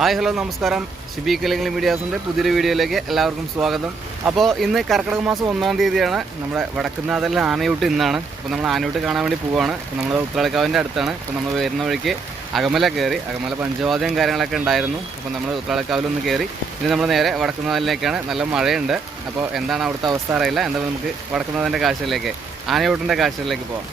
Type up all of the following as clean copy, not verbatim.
Hi hello നമസ്കാരം. ഷിബി കലിംഗൽ മീഡിയാസിൻ്റെ പുതിയൊരു വീഡിയോയിലേക്ക് എല്ലാവർക്കും സ്വാഗതം. അപ്പോൾ ഇന്ന് കർക്കിടക മാസം 1-ാം തീയതിയാണ്. നമ്മുടെ വടക്കുന്നാഥലിലെ ആനയൂട്ട് ഇന്നാണ്. അപ്പോൾ നമ്മൾ ആനയൂട്ട് കാണാൻ വേണ്ടി പോവുകയാണ്. അപ്പോൾ നമ്മൾ ഉത്രാളിക്കാവിൻ്റെ അടുത്താണ്. അപ്പോൾ നമ്മൾ വരുന്ന വഴിക്ക് അകമല കയറി. അകമല പഞ്ചവാദ്യം കാര്യങ്ങളൊക്കെ ഉണ്ടായിരുന്നു. അപ്പോൾ നമ്മൾ ഉത്രാളിക്കാവിലൊന്ന് കയറി ഇനി നമ്മൾ നേരെ വടക്കുന്നാഥലിലേക്കാണ്. നല്ല മഴയുണ്ട്. അപ്പോൾ എന്താണ് അവിടുത്തെ അവസ്ഥ അറിയില്ല. എന്തായാലും നമുക്ക് വടക്കുന്നാഥൻ്റെ കാഴ്ചയിലേക്ക്, ആനയൂട്ടിൻ്റെ കാഴ്ചയിലേക്ക് പോകാം.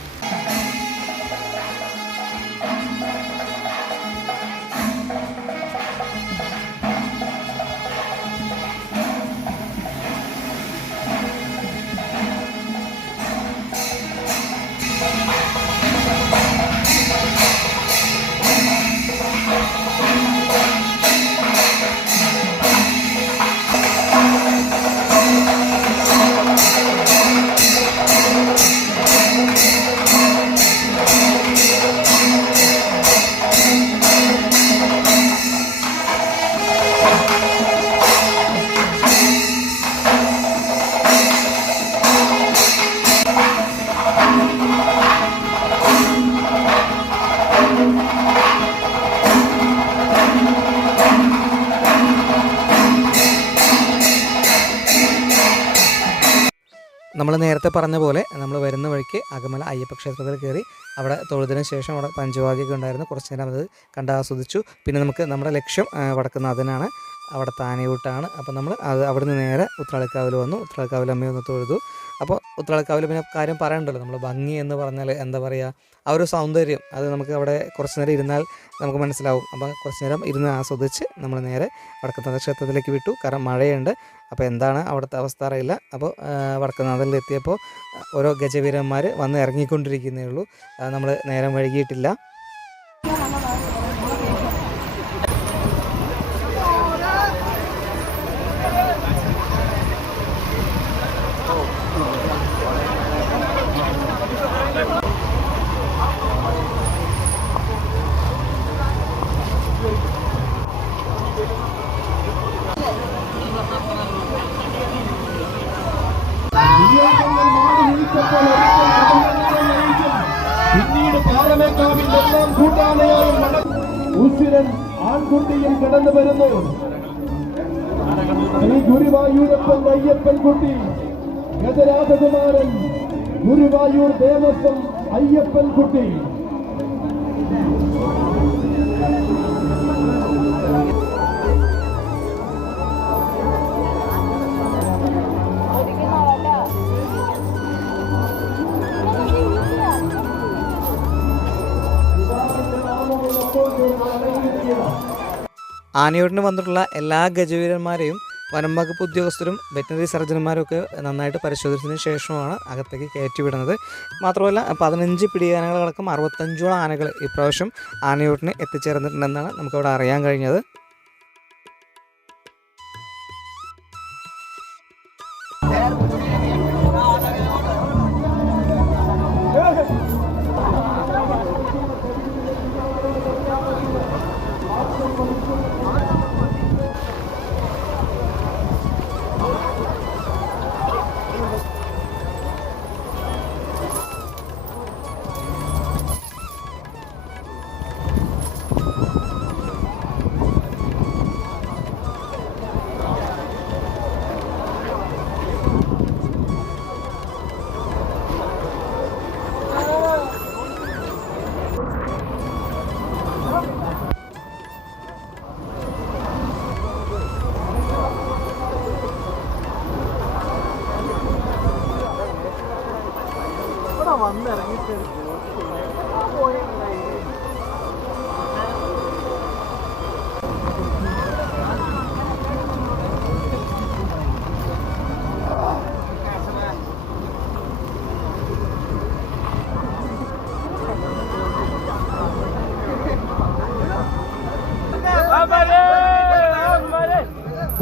നമ്മൾ നേരത്തെ പറഞ്ഞ പോലെ നമ്മൾ വരുന്ന വഴിക്ക് അകമല അയ്യപ്പ ക്ഷേത്രത്തിൽ കയറി അവിടെ തൊഴുതിന് ശേഷം അവിടെ പഞ്ചവാദ്യമൊക്കെ ഉണ്ടായിരുന്നു. കുറച്ച് നേരം അത് കണ്ടാസ്വദിച്ചു. പിന്നെ നമ്മുടെ ലക്ഷ്യം വടക്കുന്നാഥനാണ്, അവിടുത്തെ ആനയൂട്ടാണ്. അപ്പോൾ നമ്മൾ അവിടെ നിന്ന് നേരെ ഉത്രാളിക്കാവിൽ വന്നു. ഉത്രാളിക്കാവിൽ അമ്മയെ ഒന്ന് തൊഴുതു. അപ്പോൾ ഉത്രാളിക്കാവിൽ പിന്നെ കാര്യം പറയണ്ടല്ലോ, നമ്മൾ ഭംഗി എന്ന് പറഞ്ഞാൽ എന്താ പറയുക, ആ ഒരു സൗന്ദര്യം അത് നമുക്ക് അവിടെ കുറച്ച് നേരം ഇരുന്നാൽ നമുക്ക് മനസ്സിലാവും. അപ്പോൾ കുറച്ച് നേരം ഇരുന്ന് ആസ്വദിച്ച് നമ്മൾ നേരെ വടക്കുന്നാഥ ക്ഷേത്രത്തിലേക്ക് വിട്ടു. കാരണം മഴയുണ്ട്. അപ്പോൾ എന്താണ് അവിടുത്തെ അവസ്ഥ അറിയില്ല. അപ്പോൾ വടക്കുന്നാഥനിൽ എത്തിയപ്പോൾ ഓരോ ഗജവീരന്മാർ വന്ന് ഇറങ്ങിക്കൊണ്ടിരിക്കുന്നേ ഉള്ളൂ. നമ്മൾ നേരം വൈകിയിട്ടില്ല. പിന്നീട് പാറമേക്കാവിലെല്ലാം കൂട്ടാനയായും ഉസിരൻ ആൺകുട്ടിയും കടന്നു വരുന്നു. ശ്രീ ഗുരുവായൂരപ്പൻ അയ്യപ്പൻ കുട്ടി ഗജരാജകുമാരൻ ഗുരുവായൂർ ദേവസ്വം അയ്യപ്പൻ കുട്ടി. ആനയൂട്ടിന് വന്നിട്ടുള്ള എല്ലാ ഗജവീരന്മാരെയും വനം വകുപ്പ് ഉദ്യോഗസ്ഥരും വെറ്റിനറി സർജന്മാരും ഒക്കെ നന്നായിട്ട് പരിശോധിച്ചതിന് ശേഷമാണ് അകത്തേക്ക് കയറ്റിവിടുന്നത്. മാത്രമല്ല 15 പിടിയാനകളടക്കം 65ഓളം ആനകൾ ഇപ്രാവശ്യം ആനയൂട്ടിന് എത്തിച്ചേർന്നിട്ടുണ്ടെന്നാണ് നമുക്കവിടെ അറിയാൻ കഴിഞ്ഞത്.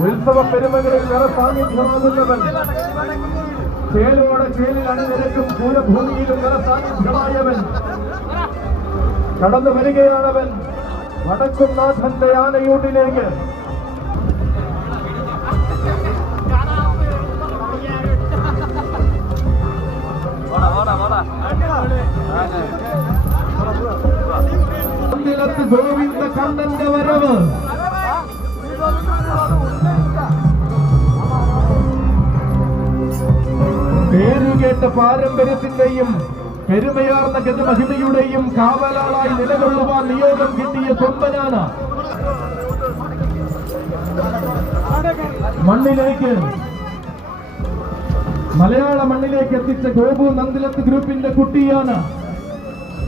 ഉത്സവ പെരുമകളിൽ നിറസാന്നിധ്യമാകുന്നവൻ, ചേലോടെ ചേലിൽ അണിനിരക്കും പൂരഭൂമിയിലും നിറസാന്നിധ്യമായവൻ കടന്നു വരികയാണവൻ വടക്കുന്നാഥന്റെ ആനയൂട്ടിലേക്ക്. ഗോവിന്ദ കണ്ണന്റെ വരവ് പേരുകേട്ട പാരമ്പര്യത്തിന്റെയും പെരുമയാർന്ന ഗജമഹിമയുടെയും കാവലാളായി നിലകൊള്ളുവാൻ നിയോഗം കിട്ടിയ കൊമ്പനാണ് മണ്ണിലേക്ക് മലയാള മണ്ണിലേക്ക് എത്തിച്ച ഗോപു നന്ദിലത്ത് ഗ്രൂപ്പിന്റെ കുട്ടിയാണ്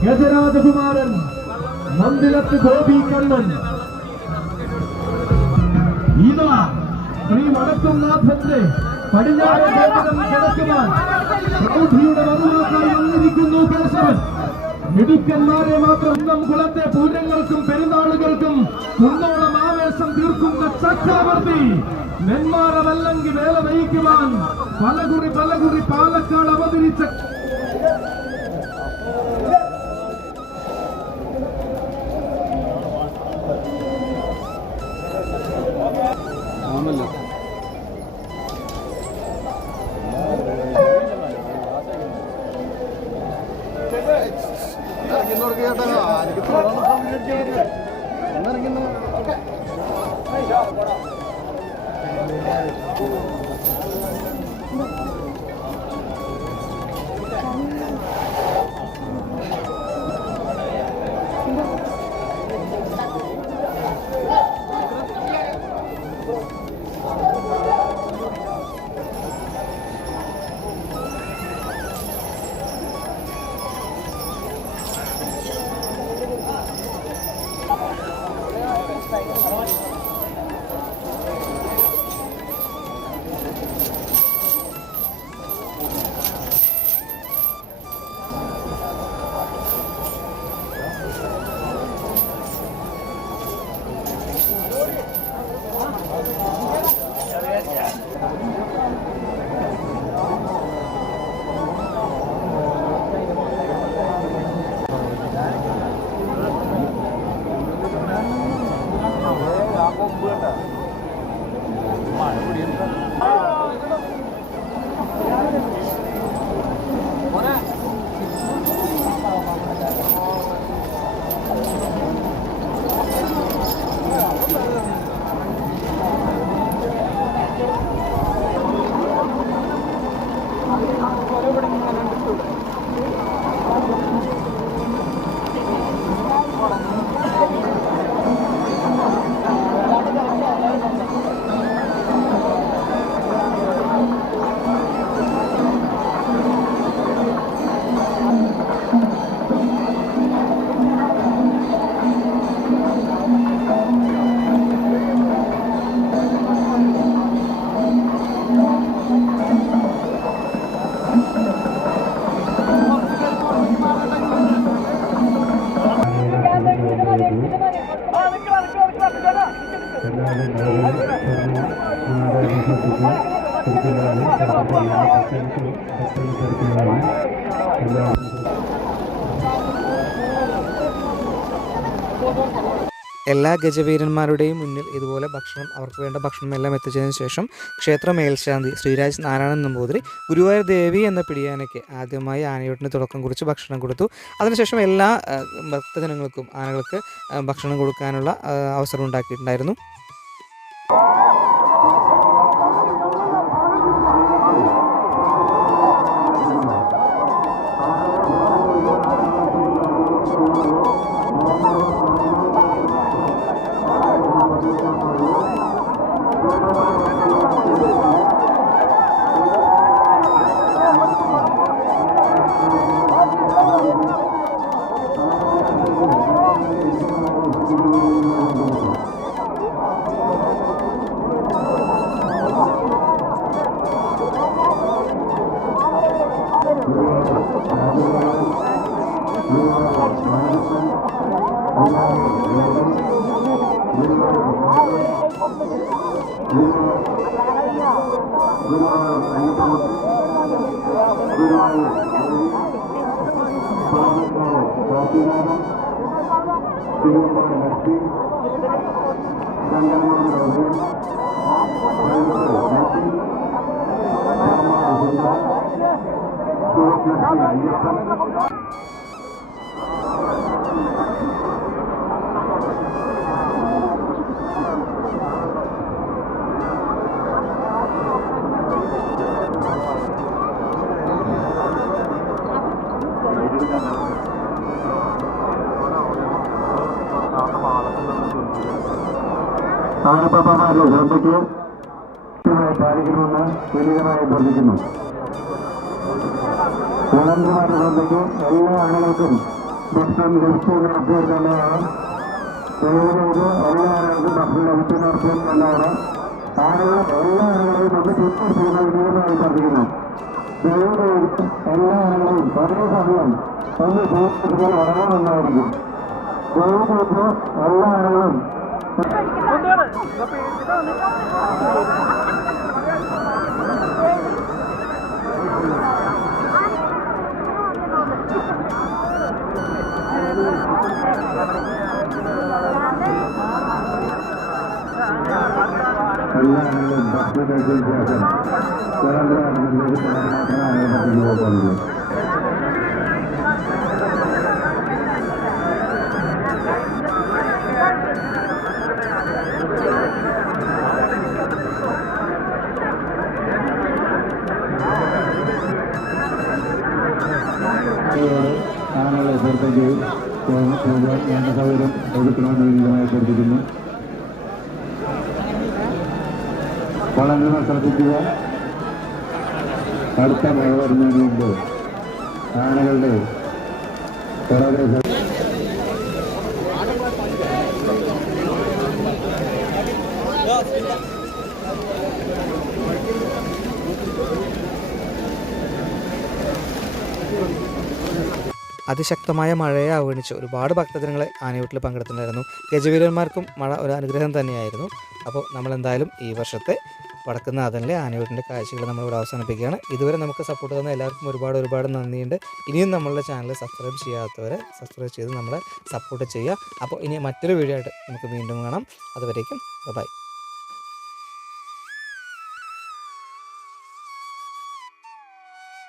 ഗജരാജകുമാരൻ നന്ദിലത്ത് ഗോപി കണ്ണൻ. ഇതാ ശ്രീ വടക്കുംനാഥന്റെ പടിഞ്ഞാറ് ഗോപുരം കിടക്കുവാൻ പ്രൗഢിയുടെ വധുവായി വന്നിരിക്കുന്നു കേശവൻ. മിടുക്കന്മാരെ മാത്രം കുളത്തെ പൂരങ്ങൾക്കും പെരുന്നാളുകൾക്കും കുന്നോളം ആവേശം തീർക്കുന്ന ചക്രവർത്തി നെന്മാറവല്ലെങ്കിൽ വേല നയിക്കുവാൻ പലകുറി പാലക്കാട് അവതരിച്ച എല്ലാ ഗജവീരന്മാരുടെയും മുന്നിൽ ഇതുപോലെ ഭക്ഷണം, അവർക്ക് വേണ്ട ഭക്ഷണം എല്ലാം എത്തിച്ചതിന് ശേഷം ക്ഷേത്ര മേൽശാന്തി ശ്രീരാജ് നാരായണൻ നമ്പൂതിരി ഗുരുവായൂർ ദേവി എന്ന പിടിയാനയ്ക്ക് ആദ്യമായി ആനയോട്ടിന് തുടക്കം കുറിച്ച് ഭക്ഷണം കൊടുത്തു. അതിനുശേഷം എല്ലാ ഭക്തജനങ്ങൾക്കും ആനകൾക്ക് ഭക്ഷണം കൊടുക്കാനുള്ള അവസരം ഉണ്ടാക്കിയിട്ടുണ്ടായിരുന്നു. ആനപ്പാപ്പാമാരുടെ ശ്രദ്ധയ്ക്ക് പാലിക്കണമെന്ന് വിനീതമായി അഭ്യർത്ഥിക്കുന്നു. വോളണ്ടിയർമാരുടെ ശ്രദ്ധയ്ക്ക് എല്ലാ ആളുകൾക്കും ഭക്ഷണം ലഭിച്ചെന്ന് ഉറപ്പുവരുത്തേണ്ടതാണ്. ദയവ് ചെയ്ത് എല്ലാ ആളുകൾക്കും ഭക്ഷണം ലഭിച്ചെന്ന് ഉറപ്പുവരുത്തേണ്ടതാണ്. ആളുകൾ എല്ലാ ആളുകളെയും ഒന്ന് ചുറ്റും ചെയ്യുന്ന വിനീതമായി അഭ്യർത്ഥിക്കുന്നു. ദയവ് ചെയ്ത് എല്ലാ ആളുകളെയും ഒരേ സമയം ഒന്ന് സൂക്ഷിച്ചാൽ വളരെ നന്നായിരിക്കും. ദയവ് ചെയ്ത് എല്ലാ ആളുകളും എല്ലാ ആളുകളും ഭക്ഷണം കഴിച്ചതിന് ശേഷം സ്വതന്ത്ര ആളുകളിലേക്ക് മാത്രമേ ആളുകൾ ഭക്ഷണം പോകാറുള്ളൂ. ആളുകളെ പുറത്തേക്ക് പോകാൻ വേണ്ട സൗകര്യം ഒതുക്കണമെന്ന് വിനീതമായി അഭ്യർത്ഥിക്കുന്നു. വളരെയധികം ശ്രദ്ധിക്കുക. അടുത്ത മഴ വരുന്നതിന് മുമ്പ് ആനകളുടെ പുറകെ അതിശക്തമായ മഴയെ അവഗണിച്ച് ഒരുപാട് ഭക്തജനങ്ങൾ ആനയൂട്ടിൽ പങ്കെടുത്തിട്ടുണ്ടായിരുന്നു. ഗജവീരന്മാർക്കും മഴ ഒരു അനുഗ്രഹം തന്നെയായിരുന്നു. അപ്പോൾ നമ്മളെന്തായാലും ഈ വർഷത്തെ വടക്കുന്നാഥനിലെ ആനയൂട്ടിൻ്റെ കാഴ്ചകൾ നമ്മളിവിടെ അവസാനിപ്പിക്കുകയാണ്. ഇതുവരെ നമുക്ക് സപ്പോർട്ട് തന്ന എല്ലാവർക്കും ഒരുപാട് നന്ദിയുണ്ട്. ഇനിയും നമ്മളുടെ ചാനൽ സബ്സ്ക്രൈബ് ചെയ്യാത്തവരെ സബ്സ്ക്രൈബ് ചെയ്ത് നമ്മളെ സപ്പോർട്ട് ചെയ്യുക. അപ്പോൾ ഇനി മറ്റൊരു വീഡിയോ ആയിട്ട് നമുക്ക് വീണ്ടും കാണാം. അതുവരേക്കും ബൈ.